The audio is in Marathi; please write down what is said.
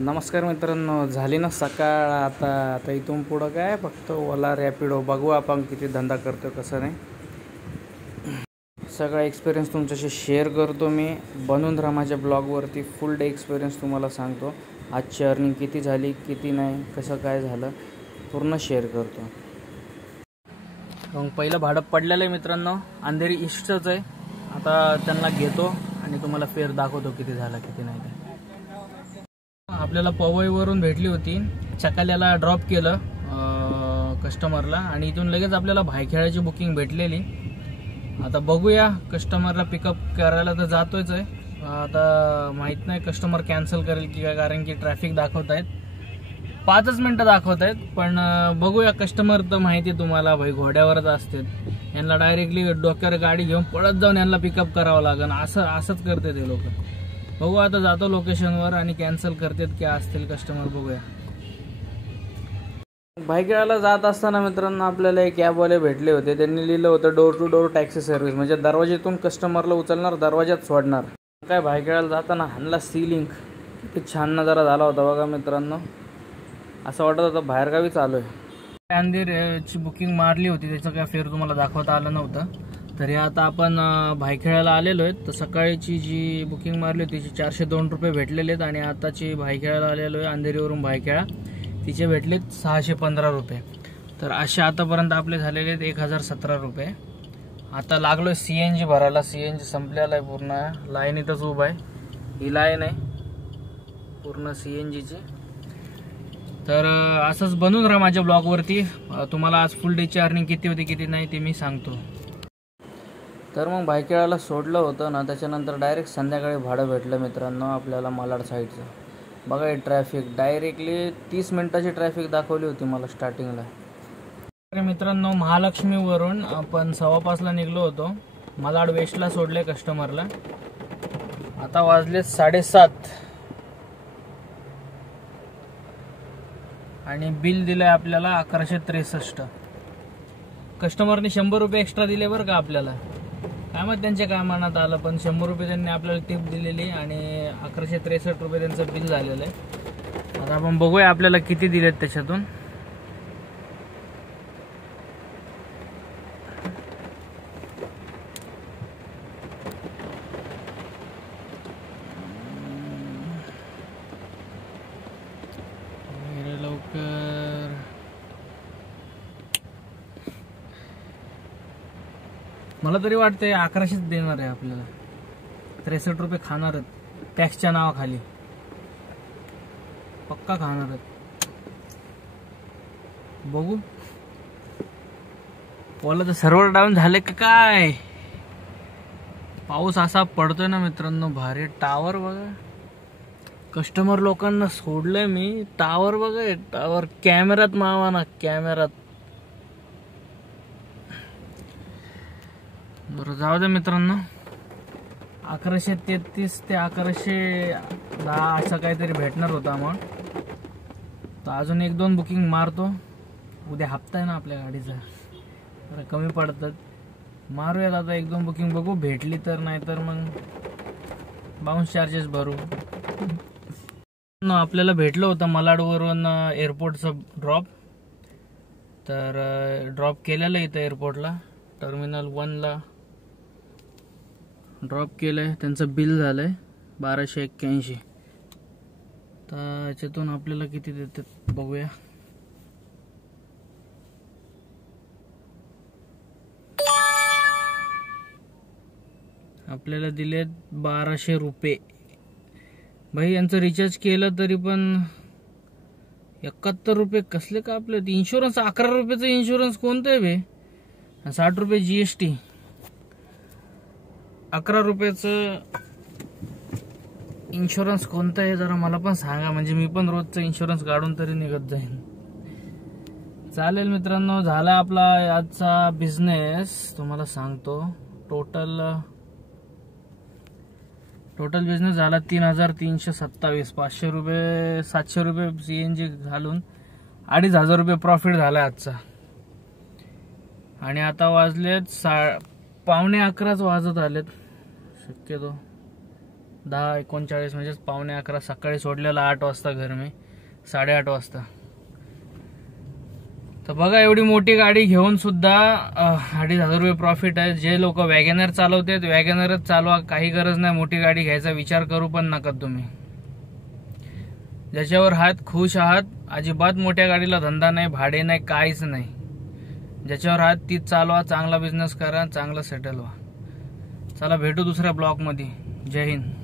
नमस्कार मित्रांनो, झाली ना सकाळ. आता इथून पुढं काय फक्त ओला रॅपिडो बघू आपण किती धंदा करतो कसं नाही. सगळा एक्सपिरियन्स तुमच्याशी शेअर करतो मी. बनून राहा माझ्या ब्लॉगवरती. फुल डे एक्सपिरियन्स तुम्हाला सांगतो. आजची अर्निंग किती झाली किती नाही कसं काय झालं पूर्ण शेअर करतो. मग पहिलं भाडं पडलेलं आहे मित्रांनो, अंधेरी ईस्टच आहे. आता त्यांना घेतो आणि तुम्हाला फेअर दाखवतो किती झाला किती नाही ते. आपल्याला पवईवरून भेटली होती, चकाल्याला ड्रॉप केलं कस्टमरला आणि इथून लगेच आपल्याला भायखेळाची बुकिंग भेटलेली. आता बघूया, कस्टमरला पिकअप करायला तर जातोच आहे. आता माहीत नाही कस्टमर कॅन्सल करेल की काय, कारण की ट्रॅफिक दाखवत आहेत, 5 मिनटं दाखवत आहेत. पण बघूया, कस्टमर तर माहिती आहे तुम्हाला भाई घोड्यावरच असतात. यांना डायरेक्टली डोक्यावर गाडी घेऊन पळत जाऊन यांना पिकअप करावं लागेल. असंच करते ते लोक. बघू, आता जातो लोकेशनवर आणि कॅन्सल करतात की असतील कस्टमर, बघूया. भायखेळाला जात असताना मित्रांनो आपल्याला एक कॅबवाले भेटले होते. त्यांनी लिहिलं होतं door to door taxi service, म्हणजे दरवाज्यातून कस्टमरला उचलणार, दरवाज्यात सोडणार. काय भायखेळाला जाताना हाणला सीलिंग, किती छान नजारा झाला होता बघा मित्रांनो. असं वाटत होतं बाहेरगावी चालू आहे. अंधेरीची बुकिंग मारली होती, त्याचं काय फेअर तुम्हाला दाखवता आलं नव्हतं. तरी आता आपण भायखेळाला आलेलो आहेत. तर सकाळची जी बुकिंग मारली होती तिचे 402 रुपये भेटलेले आहेत आणि आताची भायखेळाला आलेलो आहे अंधेरीवरून भायखेळा, तिचे भेटलेत 615 रुपये. तर असे आतापर्यंत आपले झालेले आहेत 1017 रुपये. आता लागलो CNG भरायला. CNG संपलेला आहे, पूर्ण लाईनीतच उभा आहे. ही लाईन आहे पूर्ण CNGची. तर असंच बनून राहा माझ्या ब्लॉगवरती. तुम्हाला आज फुल डेची अर्निंग किती होती किती नाही ते मी सांगतो. तर मग भायखेळाला सोडलं होतं ना, त्याच्यानंतर डायरेक्ट संध्याकाळी भाडं भेटलं मित्रांनो आपल्याला मालाड साईडचं. बघा हे ट्रॅफिक, डायरेक्टली 30 मिनिटाची ट्रॅफिक दाखवली होती मला स्टार्टिंगला. तर मित्रांनो महालक्ष्मीवरून आपण 5:15ला निघलो होतो. मालाड वेस्टला सोडले कस्टमरला. आता वाजले 7:30 आणि बिल दिलंय आपल्याला 1163. कस्टमरने 100 रुपये एक्स्ट्रा दिले बरं का आपल्याला. काय मग त्यांच्या काय मनात आलं, पण 100 रुपये त्यांनी आपल्याला टिप दिलेली आणि 1163 रुपये त्यांचं बिल झालेलं आहे. आता आपण बघूया आपल्याला किती दिलेत त्याच्यातून. लवकर मला तरी वाटतंय 1100च देणार आहे आपल्याला. 63 रुपये खाणार आहेत टॅक्सच्या नावाखाली, पक्का खाणार आहेत. बघू. बोला तर सर्व्हर डाऊन झाले का काय. पाऊस असा पडतोय ना मित्रांनो भारी. टावर बघा, कस्टमर लोकांना सोडलंय मी. टावर बघा, टावर कॅमेऱ्यात मावा ना, कॅमेऱ्यात. बरं जाऊ दे मित्रांनो. 1133 ते 1110 असं काहीतरी भेटणार होता अमाऊंट. तर अजून 1-2 बुकिंग मारतो. उद्या हप्ता आहे ना आपल्या गाडीचा, जरा कमी पडतात. मारूयात आता 1-2 बुकिंग, बघू भेटली तर, नाही तर मग बाउन्स चार्जेस भरू. आपल्याला भेटलं होतं मालाडवरून एअरपोर्टचं ड्रॉप. तर ड्रॉप केलेलं इथं एअरपोर्टला, टर्मिनल 1ला ड्रॉप केलंय. त्यांचं बिल झालंय 1281. तर याच्यातून आपल्याला किती देतात बघूया. आपल्याला दिले 1200 रुपये. भाई यांचं रिचार्ज केलं तरी पण 71 रुपये कसले का आपले. इन्शुरन्स 11 रुपयाचं इन्शुरन्स कोणतं आहे बे. 60 रुपये GST, 11 रुपयाचं इन्शुरन्स कोणतं आहे जरा मला पण सांगा, म्हणजे मी पण रोजचं इन्शुरन्स काढून तरी निघत जाईन. चालेल मित्रांनो, झाला आपला आजचा बिझनेस. तुम्हाला सांगतो टोटल बिझनेस झाला 3327. 500 रुपये 700 रुपये CNG घालून 2500 रुपये प्रॉफिट झाला आजचा. आणि आता वाजलेत 11:15 वाजत आलेत शक्यतो. 10:39 म्हणजे 11:45 सकाळी सोडलेला 8 वाजता घर मी 8:30 वाजता. तर बघा एवढी मोठी गाडी घेऊन सुद्धा 2,500 रुपये प्रॉफिट आहे. जे लोक वॅगनर चालवतात वॅगनरच चालवा, काही गरज नाही मोठी गाडी घ्यायचा विचार करू पण नका तुम्ही. ज्याच्यावर हात खुश आहात, अजिबात मोठ्या गाडीला धंदा नाही, भाडे नाही, काहीच नाही. ज्याच्यावर हात तीच चालवा, चांगला बिझनेस करा, चांगला सेटल व्हा. चला भेटू दुसऱ्या ब्लॉग मध्ये. जय हिंद.